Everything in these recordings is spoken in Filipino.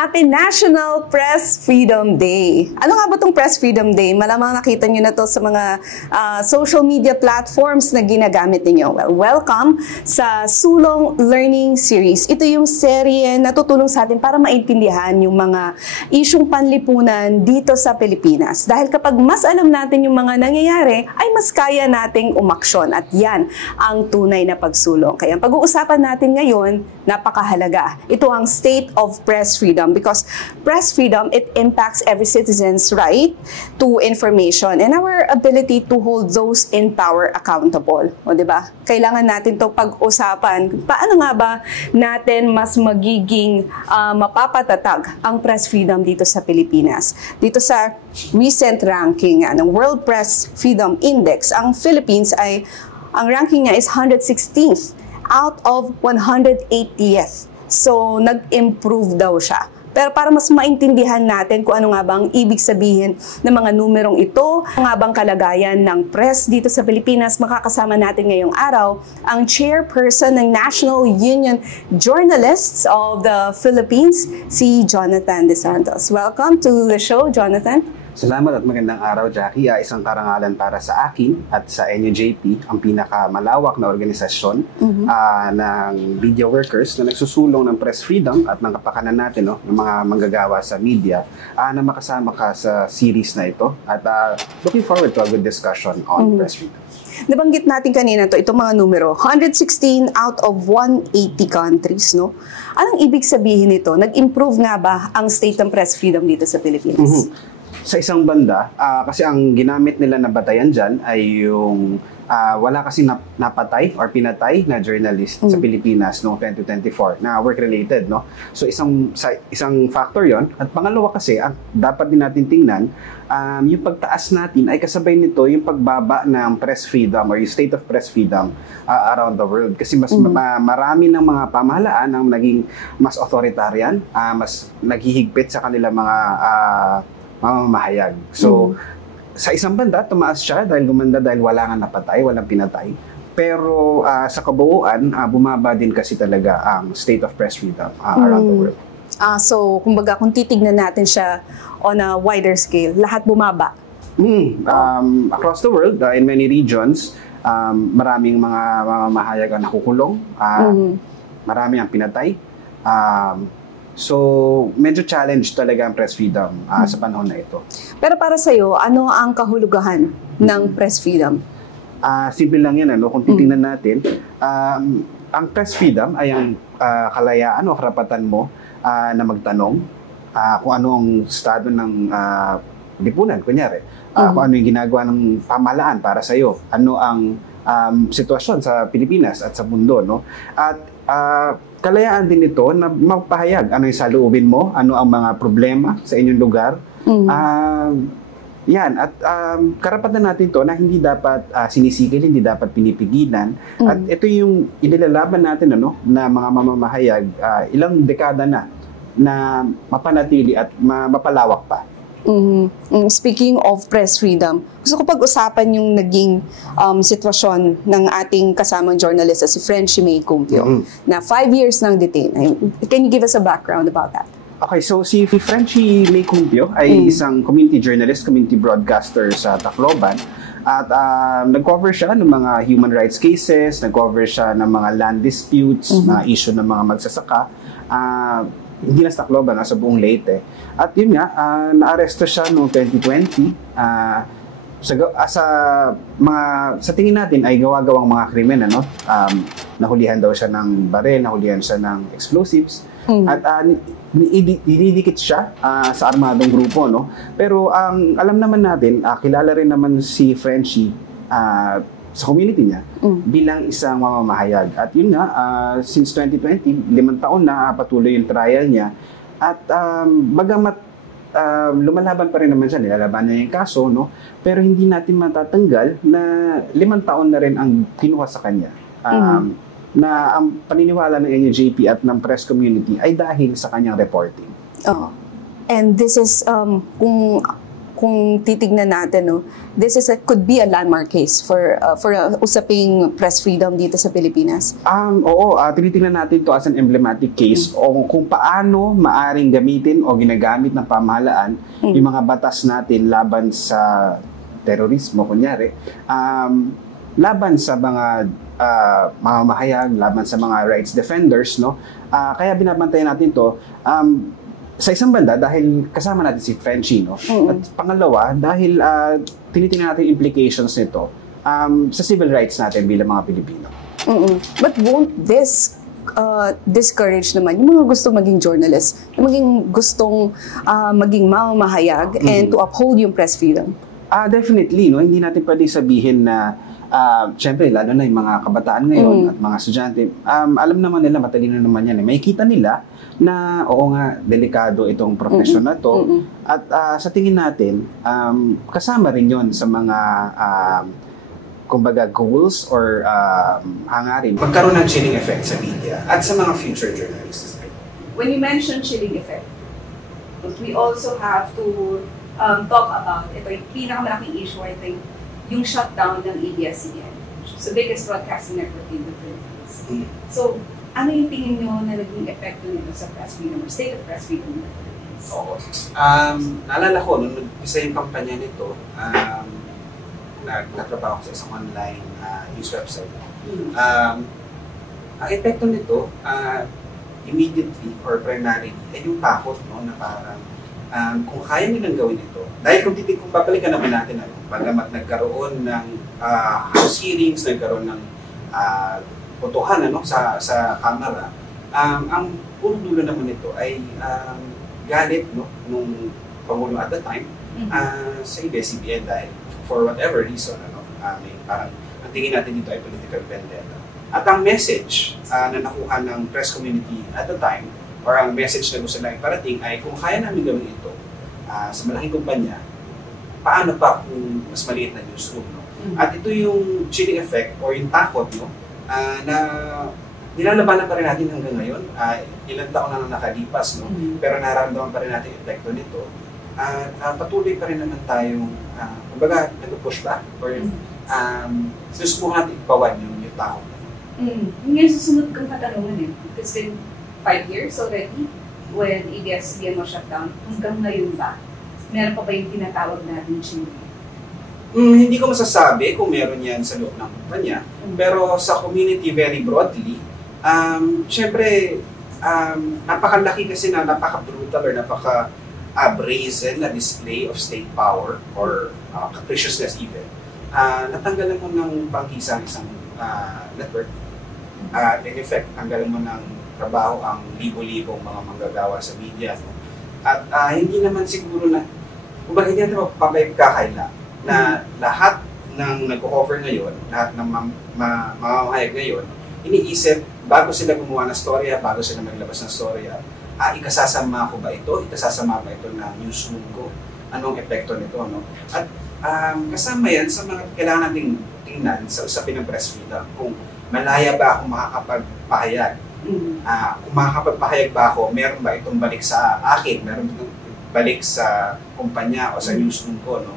Happy National Press Freedom Day! Ano nga ba itong Press Freedom Day? Malamang nakita nyo na to sa mga social media platforms na ginagamit ninyo. Well, welcome sa Sulong Learning Series. Ito yung serye na tutulong sa atin para maintindihan yung mga isyung panlipunan dito sa Pilipinas. Dahil kapag mas alam natin yung mga nangyayari, ay mas kaya nating umaksyon. At yan ang tunay na pagsulong. Kaya ang pag-uusapan natin ngayon, napakahalaga. Ito ang state of press freedom because press freedom, it impacts every citizen's right to information and our ability to hold those in power accountable. O, diba? Kailangan natin to pag-usapan. Paano nga ba natin mas magiging mapapatatag ang press freedom dito sa Pilipinas? Dito sa recent ranking ng World Press Freedom Index, ang Philippines ay, ang ranking niya is 116th out of 180th. So, nag-improve daw siya. Pero para mas maintindihan natin kung ano nga bang ibig sabihin ng mga numerong ito, ano nga bang kalagayan ng press dito sa Pilipinas, makakasama natin ngayong araw ang chairperson ng National Union Journalists of the Philippines, si Jonathan De Santos. Welcome to the show, Jonathan. Salamat at magandang araw, Jackie. Isang karangalan para sa akin at sa NUJP, ang pinakamalawak na organisasyon ng media workers na nagsusulong ng press freedom at ng kapakanan natin, ng mga manggagawa sa media, na makasama ka sa series na ito. At looking forward to a good discussion on press freedom. Nabanggit natin kanina itong mga numero, 116 out of 180 countries, no? Anong ibig sabihin nito? Nag-improve nga ba ang state ng press freedom dito sa Pilipinas? Sa isang banda, kasi ang ginamit nila na batayan dyan ay yung wala kasi napatay or pinatay na journalist sa Pilipinas noong 2024 na work-related, no? So isang factor yon. At pangalawa kasi, ang dapat din natin tingnan, yung pagtaas natin ay kasabay nito yung pagbaba ng press freedom or yung state of press freedom around the world. Kasi mas marami ng mga pamahalaan ang naging mas authoritarian, mas naghihigpit sa kanilang mga mamamahayag. So, sa isang banda, tumaas siya dahil gumanda dahil wala nga napatay, walang pinatay. Pero sa kabuuan, bumaba din kasi talaga ang state of press freedom around the world. So, kumbaga, kung titignan natin siya on a wider scale, lahat bumaba? Across the world, in many regions, maraming mga mamamahayag ang nakukulong, marami ang pinatay. So, medyo challenge talaga ang press freedom sa panahon na ito. Pero para sa'yo, ano ang kahulugahan ng press freedom? Simple lang yan, kung titingnan natin. Ang press freedom ay ang kalayaan o karapatan mo na magtanong kung ano ang estado ng lipunan, kunyari. Kung ano yung ginagawa ng pamahalaan para sa'yo. Ano ang sitwasyon sa Pilipinas at sa mundo, no? At kalayaan din ito na magpahayag ano yung saloobin mo, ano ang mga problema sa inyong lugar. Yan, at karapatan natin to na hindi dapat sinisigil, hindi dapat pinipigilan. At ito yung inilalaban natin na mga mamamahayag ilang dekada na mapanatili at mapalawak pa. Speaking of press freedom, gusto ko pag-usapan yung naging sitwasyon ng ating kasamang journalist si Frenchie May Cumpio na 5 years nang detain. Can you give us a background about that? Okay, so si Frenchie May Cumpio ay isang community journalist, community broadcaster sa Tacloban. At nag-cover siya ng mga human rights cases, nag-cover siya ng mga land disputes, mga issue ng mga magsasaka. Hindi na sa Tacloban, sa buong Leyte. At yun nga, naaresto siya noong 2020. Sa tingin natin ay gawa-gawang mga krimen, nahulihan daw siya ng baril, nahulihan siya ng explosives. At dinidikit siya sa armadong grupo, no? Pero ang alam naman natin, kilala rin naman si Frenchie sa community niya bilang isang mamamahayag. At yun nga, since 2020, 5 taon na patuloy yung trial niya. At bagamat lumalaban pa rin naman siya, nilalaban niya yung kaso, no? Pero hindi natin matatanggal na 5 taon na rin ang kinuha sa kanya. Na ang paniniwala ng NUJP at ng press community ay dahil sa kanyang reporting. And this is, kung kung titignan natin, no, could be a landmark case for usaping press freedom dito sa Pilipinas. Oo, tinitingnan natin to as an emblematic case o kung paano maaring gamitin o ginagamit ng pamahalaan yung mga batas natin laban sa terorismo, kunyari, laban sa mga mamamahayag, laban sa mga rights defenders, no? Kaya binabantayan natin to. Sa isang banda, dahil kasama natin si Frenchie, no? At pangalawa, dahil tinitingnan natin implications nito sa civil rights natin bilang mga Pilipino. But won't this discourage naman yung mga gustong maging journalist, yung gustong maging mamamahayag and to uphold yung press freedom? Definitely, no? Hindi natin pwede sabihin na syempre, lalo na yung mga kabataan ngayon at mga estudyante, alam naman nila, matalino naman yan. May kita nila na, oo nga, delikado itong profession na to. At sa tingin natin, kasama rin yon sa mga, kumbaga, goals or hangarin. Magkaroon ng chilling effect sa media at sa mga future journalists. When you mention chilling effect, we also have to talk about, ito yung pinakamalaking issue, I think, yung shutdown ng ABS-CBN, the biggest broadcasting network in the Philippines. So, ano yung tingin nyo na naging epekto nito sa press freedom or state of press freedom in the Philippines? Oo. Naalala ko, nung nag-isa yung kampanya nito, nagtatrabaho ko sa isang online news website. Ang epekto nito, immediately or primarily, ay yung takot, no, na parang kung kaya nilang gawin ito. Dahil kung babalikan naman natin, pagamat nagkaroon ng house hearings, nagkaroon ng botohan sa Kamara, ang puro dulo naman nito ay galit, no, nung Pangulo at the time sa ABS-CBN dahil for whatever reason, parang ang tingin natin dito ay political vendetta. At ang message na nakuha ng press community at the time, or ang message na gusto lang iparating ay kung kaya namin gawin ito sa malaking kumpanya, paano pa kung mas maliit na newsroom, no? At ito yung chilling effect or yung takot, no, na nilalabanan pa rin natin hanggang ngayon. Ilang taon na nakalipas, no? Pero nararamdaman pa rin natin yung epekto nito. Patuloy pa rin naman tayong, kumbaga, nag-push back or sinusubukan natin ipawan yung takot. Ngayon susunod kong katanungan it's been 5 years already when ABS-CBN was shut down. Hanggang ngayon ba? Meron pa ba yung tinatawag natin chilling? Hindi ko masasabi kung meron yan sa loob ng kumpanya. Pero sa community very broadly, syempre, napakalaki kasi na napaka-brutal or napaka-brazen na display of state power or capriciousness even. Natanggalan mo ng bangkisa ang isang network. In effect, tanggalan mo ng trabaho ang libo-libong mga manggagawa sa media. No? At hindi naman siguro na, kumbaga hindi natin mapapagkakaila na lahat ng nag-offer ngayon, lahat ng mamamahayag ngayon, iniisip bago sila gumawa ng storya, bago sila maglabas ng storya, ikasasama ko ba ito? Ikasasama ba ito na newsroom ko? Anong epekto nito? No? At kasama yan sa mga kailangan nating tingnan sa usapin ng press freedom. Kung malaya ba akong makakapagpahayag? Kung makakapagpahayag ba ako, meron ba itong balik sa akin? Meron ba itong balik sa kumpanya o sa newsroom ko? No?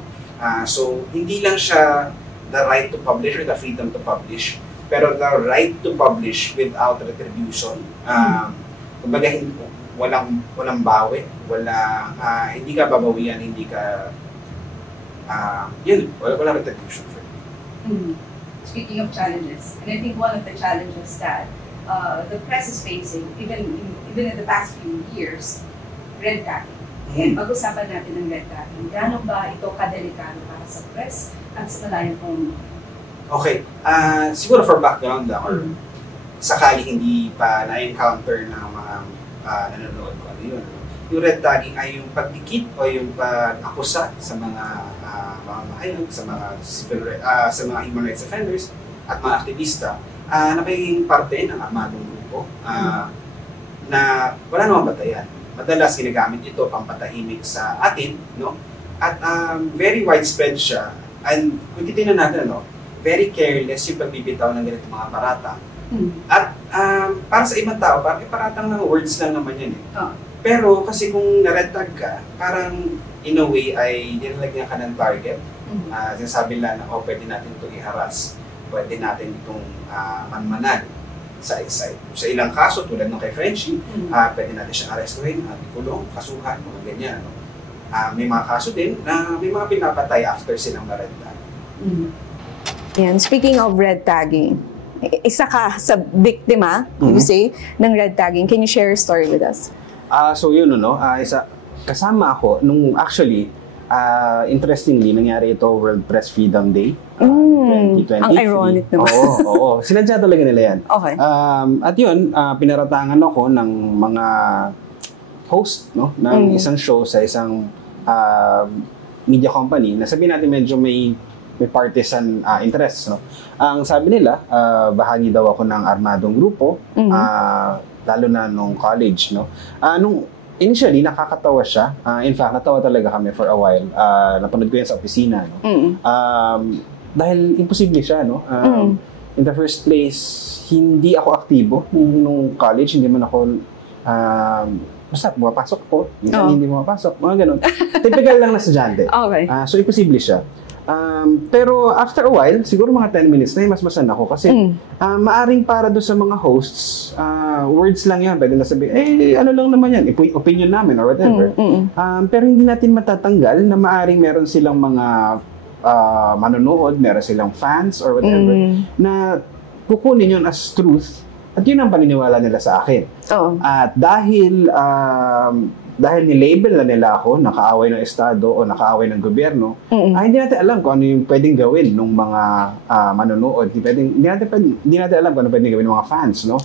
So, hindi lang siya the right to publish or the freedom to publish, pero the right to publish without retribution. Kumbaga, walang bawi, hindi ka babawian, hindi ka, walang retribution for it. Speaking of challenges, and I think one of the challenges that the press is facing, even in the past few years, red tagging. And pag-usapan natin ng red tagging. Gano'n ba ito kadelikado para sa press at sa malayang community? Okay. Siguro for background lang, or sakali hindi pa na-encounter ng mga nanonood ko ano yun. Yung red tagging ay yung pagdikit o yung pag-akusa sa mga mamamahayag, sa mga human rights offenders at mga aktivista na magiging parte ng armadong grupo na wala namang batayan. Madalas ginagamit ito pampatahimik sa atin, no? At very widespread siya. And kung titignan natin, very careless yung pagbibitaw ng ganitong mga parata. At para sa ibang tao, parang paratang ng words lang naman yan . Pero kasi kung na-red tag ka, parang in a way ay nilalagyan ka ng target. Sinasabi lang na, pwede natin itong i-harass, pwede natin itong manmanan sa ilang kaso, tulad ng kay Frenchie, pwede natin siyang arrestuhin, ikulong, kasuhan, mga ganyan. No? May mga kaso din na may mga pinapatay after silang na-red tag. Yan. Speaking of red tagging, isa ka sa biktima, you say, ng red tagging. Can you share your story with us? So yun, kasama ako nung actually, interestingly, nangyari ito World Press Freedom Day, 2023. Ang ironic naman. Oo. Sinadya talaga nila yan. Okay. At yun, pinaratangan ako ng mga host ng isang show sa isang media company na sabihin natin medyo may partisan interest. No? Ang sabi nila, bahagi daw ako ng armadong grupo, lalo na nung college. No? Initially, nakakatawa siya. In fact, natawa talaga kami for a while. Napanood ko yan sa opisina. No? Dahil imposible siya. No? In the first place, hindi ako aktibo nung college. Hindi man ako basta pumapasok ako, minsan hindi pumapasok, mga ganun. Typical lang na estudyante. Okay. So, imposible siya. Pero after a while, siguro mga 10 minutes na himasmasan ako kasi maaring para doon sa mga hosts, words lang yan. Pwede na sabihin, ano lang naman yan, opinion namin or whatever. Pero hindi natin matatanggal na maaring meron silang mga manonood, meron silang fans or whatever, na kukunin yun as truth. At yun ang paniniwala nila sa akin. At dahil ni-label na nila ako, nakaaway ng Estado o nakaaway ng gobyerno, hindi natin alam kung ano yung pwedeng gawin ng mga manonood. Hindi natin alam kung ano pwedeng gawin ng mga fans. No?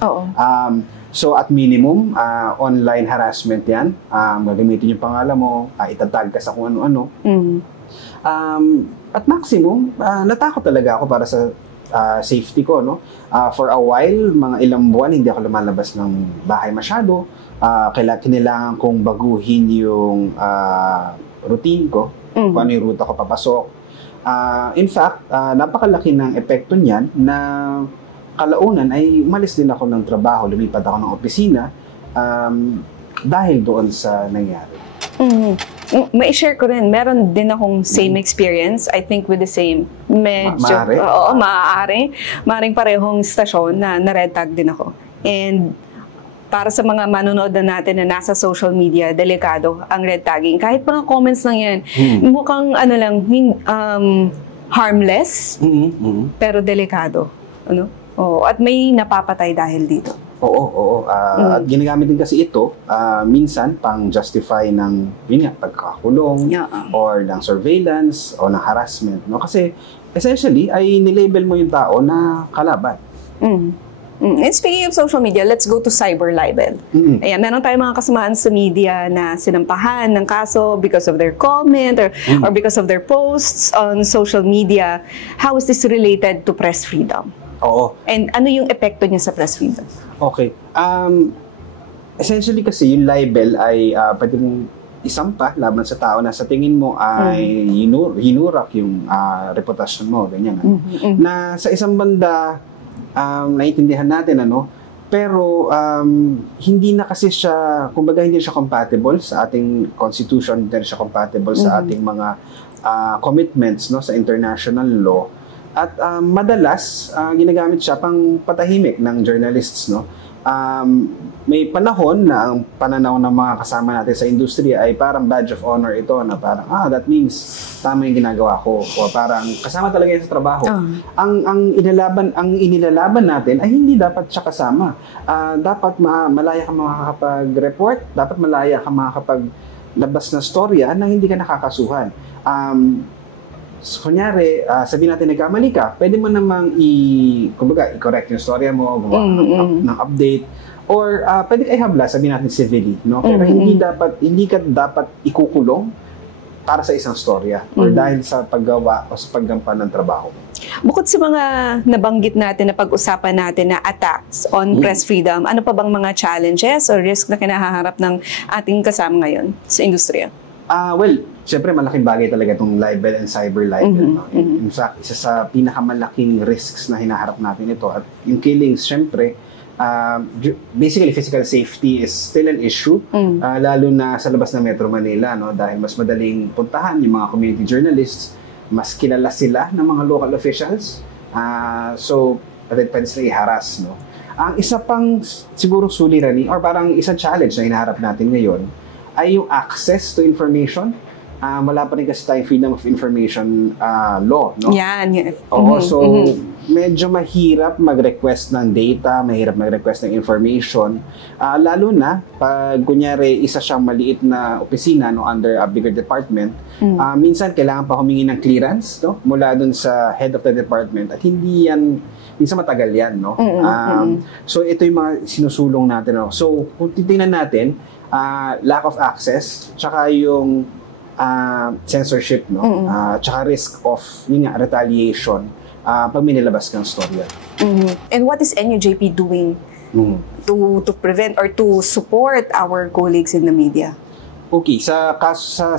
So at minimum, online harassment yan. Gagamitin yung pangalan mo, itatag ka sa kung ano-ano. At maximum, natakot talaga ako para sa safety ko, no? For a while, mga ilang buwan, hindi ako lumalabas ng bahay masyado. Kailangan kong baguhin yung routine ko, kung ano yung ruta ko papasok. In fact, napakalaki ng epekto niyan na kalaunan ay umalis din ako ng trabaho, lumipat ako ng opisina dahil doon sa nangyari. Ma-share ko rin, meron din akong same experience, I think with the same, medyo, maaaring parehong stasyon na na-red tag din ako. And para sa mga manonood na natin na nasa social media, delikado ang red tagging. Kahit mga comments lang yan, mukhang harmless, pero delikado. At may napapatay dahil dito. Oo. At ginagamit din kasi ito, minsan, pang-justify ng, pagkakulong, or ng surveillance, o ng harassment. No? Kasi, essentially, ay nilabel mo yung tao na kalaban. And speaking of social media, let's go to cyber libel. Ayan, meron tayong mga kasamahan sa media na sinampahan ng kaso because of their comment or because of their posts on social media. How is this related to press freedom? Oo. And ano yung epekto niya sa press freedom? Okay. Essentially kasi yung libel ay pwede mong isampa laban sa tao na sa tingin mo ay hinurak yung reputasyon mo, ganyan. Na sa isang banda, naiintindihan natin, pero hindi na kasi siya, kumbaga hindi siya compatible sa ating constitution, hindi siya compatible sa ating mga commitments sa international law. At madalas, ginagamit siya pang patahimik ng journalists. May panahon na ang pananaw ng mga kasama natin sa industriya ay parang badge of honor ito na parang, that means tama yung ginagawa ko. O parang kasama talaga yan sa trabaho. Ang inilalaban natin ay hindi dapat siya kasama. Dapat malaya ka makakapag-report, dapat malaya ka makakapaglabas na storya na hindi ka nakakasuhan. So, kunyari, sabihin natin nagkamali ka, pwede mo namang i-correct yung storya mo, gumawa ng update, or pwede ka ihabla, sabihin natin civilly, no? Pero hindi ka dapat ikukulong para sa isang storya or dahil sa paggawa o sa paggampan ng trabaho. Bukod sa mga nabanggit natin na pag-usapan natin na attacks on press freedom, ano pa bang mga challenges or risk na kinahaharap ng ating kasama ngayon sa industriya? Well, syempre malaking bagay talaga itong libel and cyber libel. In fact, isa sa pinakamalaking risks na hinaharap natin ito at yung killings, syempre, basically physical safety is still an issue, lalo na sa labas ng Metro Manila, no? Dahil mas madaling puntahan yung mga community journalists, mas kilala sila ng mga local officials, so pwede sila i-harass, no? Ang isa pang siguro suliranin or parang isang challenge na hinaharap natin ngayon ay yung access to information. Wala pa rin kasi tayong freedom of information law, no? Yan. Oo, so medyo mahirap mag-request ng data, mahirap mag-request ng information, lalo na pag kunyari isa siyang maliit na opisina, no, under a bigger department. Minsan kailangan pa humingi ng clearance, no, mula dun sa head of the department, at hindi yan minsan matagal yan, no? So ito yung mga sinusulong natin, no? So kung titingnan natin, lack of access, tsaka yung censorship, no? Tsaka risk of yun nga, retaliation pag may nilabas kang storya. And what is NUJP doing to prevent or to support our colleagues in the media? Okay, sa kaso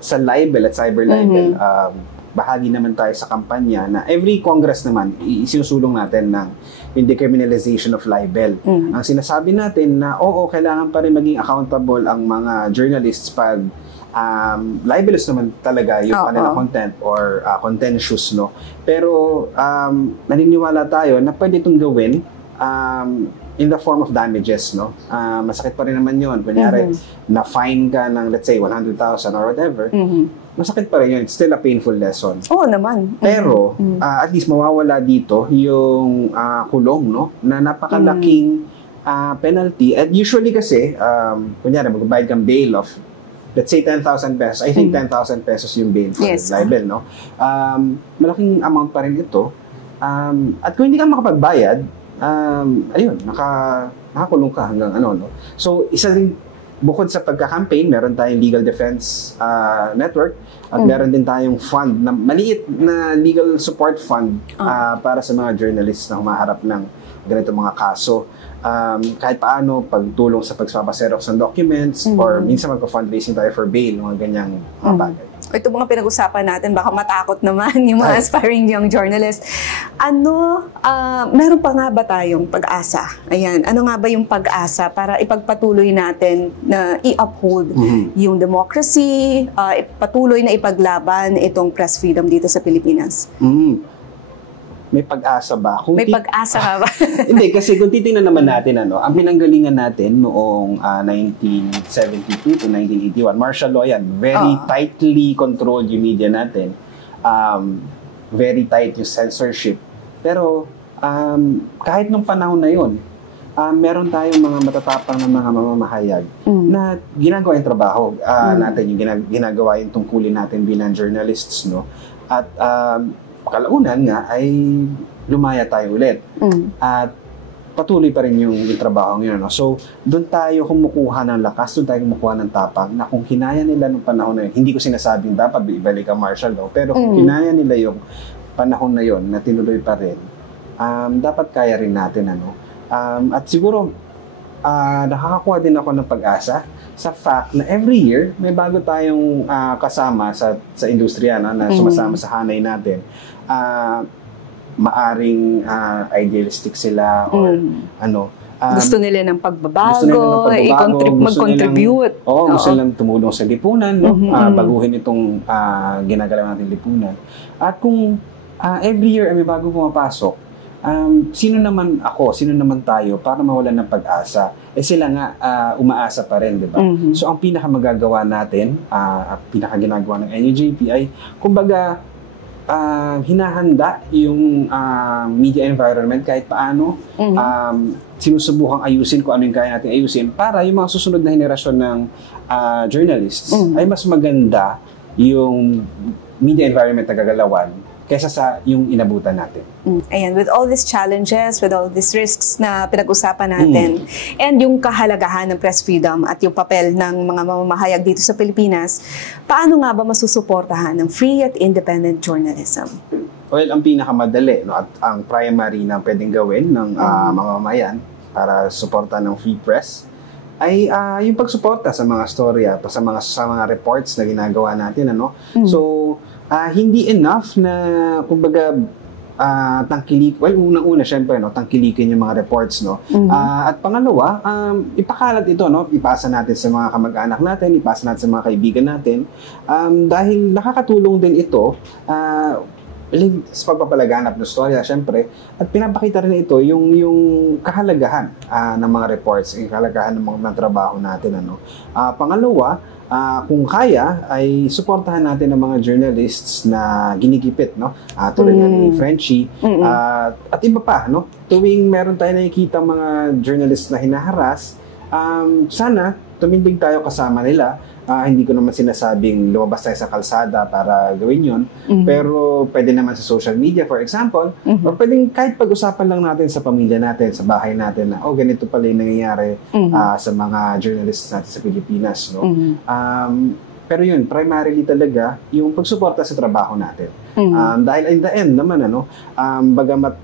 sa libel at cyber libel, bahagi naman tayo sa kampanya na every Congress naman isinusulong natin ng decriminalization of libel. Ang sinasabi natin na oo, kailangan pa rin maging accountable ang mga journalists pag libelous naman talaga yung kanilang content or contentious, no? Pero naniniwala tayo na pwede itong gawin in the form of damages, no? Masakit pa rin naman yun. Kunyari, na-fine ka ng, let's say, 100,000 or whatever, masakit pa rin yun. It's still a painful lesson. Oo naman. Pero, at least mawawala dito yung kulong, no? Na napakalaking penalty. At usually kasi, kunyari, magbabayad kang bail of, let's say, 10,000 pesos. I think 10,000 pesos yung bail for libel, no? Malaking amount pa rin ito. At kung hindi ka makapagbayad, ayun, nakakulong ka hanggang ano, no? So, isa rin, bukod sa pagka-campaign, meron tayong legal defense network at meron din tayong fund, na maliit na legal support fund para sa mga journalists na humaharap ng ganito mga kaso. Kahit paano, pagtulong sa pagpapaserox ng documents or minsan magpa-fundraising tayo for bail, mga ganyang bagay. Ito mga pinag-usapan natin, baka matakot naman yung mga aspiring young journalists. Meron pa nga ba tayong pag-asa? Ayan, ano nga ba yung pag-asa para ipagpatuloy natin na i-uphold yung democracy, patuloy na ipaglaban itong press freedom dito sa Pilipinas? May pag-asa ba? May pag-asa ka ba? Hindi, kasi kung titingnan naman natin, ang pinanggalingan natin noong 1972 to 1981, martial law yan, very tightly controlled yung media natin, very tight yung censorship. Pero kahit nung panahon na yun, meron tayong mga matatapang na mga mamamahayag na ginagawa yung trabaho natin, yung ginagawa yung tungkulin natin bilang journalists, no? At kalaunan nga ay lumaya tayo ulit. At patuloy pa rin yung trabaho yun. No? So, doon tayo kumukuha ng lakas, doon tayo kumukuha ng tapang na kung hinaya nila nung panahon na yun, hindi ko sinasabing dapat ibalik ang martial law, pero kung hinaya nila yung panahon na yun na tinuloy pa rin, dapat kaya rin natin. At siguro, nakakakuha din ako ng pag-asa sa fact na every year may bago tayong kasama sa industriya na sumasama sa hanay natin. Maaring idealistic sila or gusto nila ng pagbabago, mag-contribute. Gusto nilang tumulong sa lipunan, no? Baguhin itong ginagalaw natin lipunan. At kung every year ay may bago pumapasok, sino naman tayo para mawalan ng pag-asa? Sila nga umaasa pa rin, di ba? So ang pinakamagagawa natin, pinakaginagawa ng NUJP ay kumbaga hinahanda yung media environment kahit paano, sinusubukang ayusin kung ano yung kaya natin ayusin para yung mga susunod na henerasyon ng journalists ay mas maganda yung media environment na gagalawan kaysa sa yung inabutan natin. Ayan, with all these challenges, with all these risks na pinag-usapan natin, and yung kahalagahan ng press freedom at yung papel ng mga mamamahayag dito sa Pilipinas, paano nga ba masusuportahan ng free at independent journalism? Well, ang pinakamadali, no, at ang primary na pwedeng gawin ng mamamayan para suporta ng free press ay yung pagsuporta sa mga storya, sa mga reports na ginagawa natin, So, hindi enough na kumbaga unang-una syempre, no, tangkilikin yung mga reports, no. At pangalawa, ipakalat ito, no, ipasa natin sa mga kamag-anak natin, ipasa natin sa mga kaibigan natin, dahil nakakatulong din ito sa pagpapalaganap ng storya, syempre, at pinapakita rin ito yung kahalagahan ng mga reports, yung kahalagahan ng mga trabaho natin, ano. Pangalawa, kung kaya, ay suportahan natin ng mga journalists na ginigipit, no? Tulad ni Frenchie, at iba pa, no? Tuwing meron tayo nakikita mga journalists na hinaharas, sana tumindig tayo kasama nila. Hindi ko naman sinasabing lumabas tayo sa kalsada para gawin yun, pero pwede naman sa social media, for example, or pwedeng kahit pag-usapan lang natin sa pamilya natin, sa bahay natin, na ganito pala yung nangyayari sa mga journalists natin sa Pilipinas, no? Pero yun, primarily talaga yung pagsuporta sa trabaho natin. Dahil in the end naman, bagamat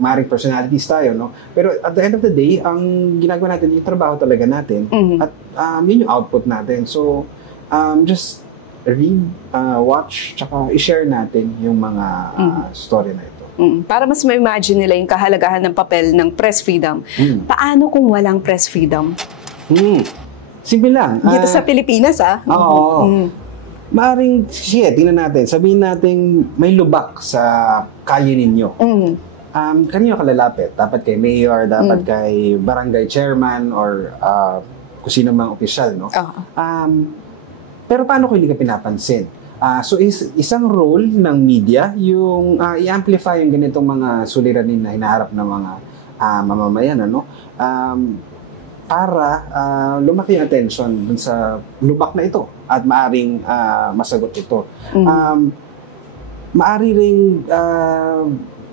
maaaring personalities tayo, no? Pero at the end of the day, ang ginagawa natin, yung trabaho talaga natin, at yun yung output natin. So, just read, watch, tsaka i-share natin yung mga story na ito. Para mas ma-imagine nila yung kahalagahan ng papel ng press freedom. Paano kung walang press freedom? Simple lang. Dito sa Pilipinas, Oo. Maaring, sige, tingnan natin. Sabihin natin, may lubak sa kalye ninyo. Kanino ka lalapit? Dapat kay mayor, dapat kay barangay chairman, or kung sino mang opisyal, no? Pero paano kung hindi ka pinapansin? So isang role ng media yung i-amplify yung ganitong mga suliranin na hinaharap ng mga mamamayan, ano? Para lumaki yung attention dun sa lubak na ito at maaring masagot ito. Maari ring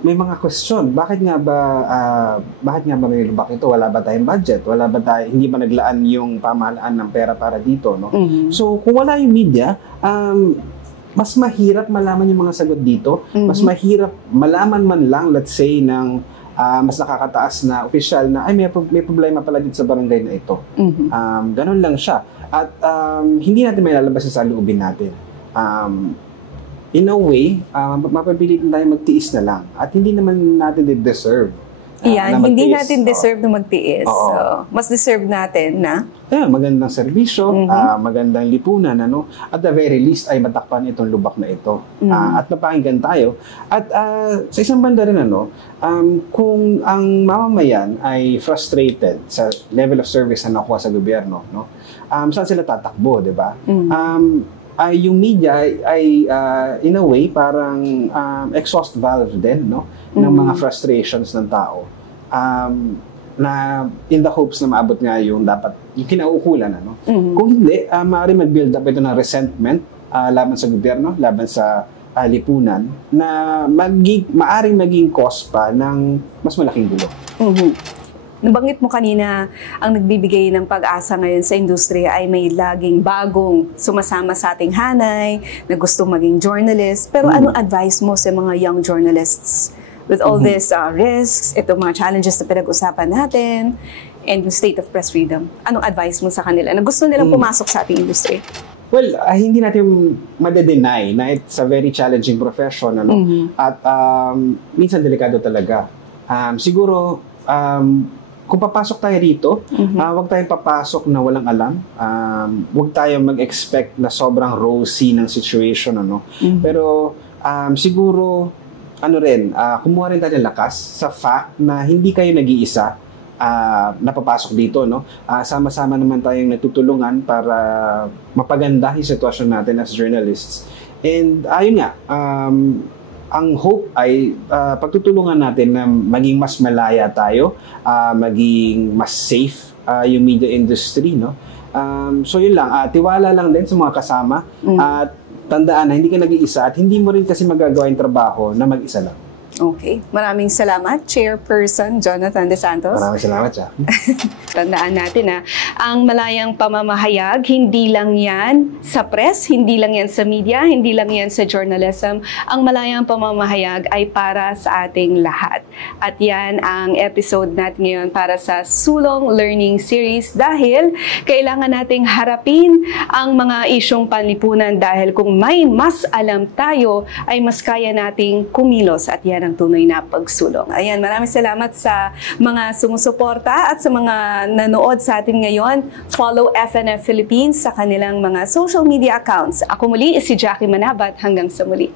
may mga question. Bakit nga ba may lubak ito? Wala ba tayong budget? Hindi ba naglaan yung pamahalaan ng pera para dito, no? So, kung wala yung media, mas mahirap malaman yung mga sagot dito. Mas mahirap malaman man lang, let's say, ng mas nakakataas na opisyal na, may problema pala dito sa barangay na ito. Ganun lang siya. At hindi natin may lalabas sa loobin natin. In a way, mapabilitin tayo magtiis na lang. At hindi naman natin deserve. Hindi natin deserve na magtiis. So, mas deserve natin na? Magandang serbisyo, magandang lipunan, ano? At the very least ay matakpan itong lubak na ito. At napakinggan tayo. At sa isang banda rin, kung ang mamamayan ay frustrated sa level of service na nakuha sa gobyerno, no? Saan sila tatakbo, di ba? Yung media ay in a way parang exhaust valve din, no, ng mga frustrations ng tao, na in the hopes na maabot nga yung kinauukulan, ano. Kung hindi, maaari mag-build up ito ng resentment laban sa gobyerno, laban sa lipunan, na maaring maging cause pa ng mas malaking gulo. Nabanggit mo kanina, ang nagbibigay ng pag-asa ngayon sa industriya ay may laging bagong sumasama sa ating hanay, na gusto maging journalist. Pero anong advice mo sa mga young journalists with all these risks, itong mga challenges na pinag-usapan natin, and the state of press freedom? Anong advice mo sa kanila na gusto nilang pumasok sa ating industry? Well, hindi natin made-deny na it's a very challenging profession, ano? At minsan delikado talaga. Siguro, kung papasok tayo rito, huwag tayong papasok na walang alam. Huwag tayong mag-expect na sobrang rosy ng situation, ano. Pero siguro, kumuha rin tayo ng lakas sa fact na hindi kayo nag-iisa napapasok dito, no? Sama-sama naman tayong natutulungan para mapaganda yung sitwasyon natin as journalists. And ayun nga, ang hope ay pagtutulungan natin na maging mas malaya tayo, maging mas safe yung media industry, no? So yun lang, tiwala lang din sa mga kasama, at tandaan na hindi ka nag-iisa at hindi mo rin kasi magagawa yung trabaho na mag-isa lang. Okay. Maraming salamat, Chairperson Jonathan De Santos. Maraming salamat siya. Tandaan natin ang malayang pamamahayag, hindi lang yan sa press, hindi lang yan sa media, hindi lang yan sa journalism. Ang malayang pamamahayag ay para sa ating lahat. At yan ang episode natin ngayon para sa Sulong Learning Series dahil kailangan nating harapin ang mga isyong panlipunan dahil kung may mas alam tayo ay mas kaya nating kumilos at yan ang tunay na pagsulong. Ayan, maraming salamat sa mga sumusuporta at sa mga nanood sa atin ngayon. Follow FNF Philippines sa kanilang mga social media accounts. Ako muli si Jackie Manabat. Hanggang sa muli.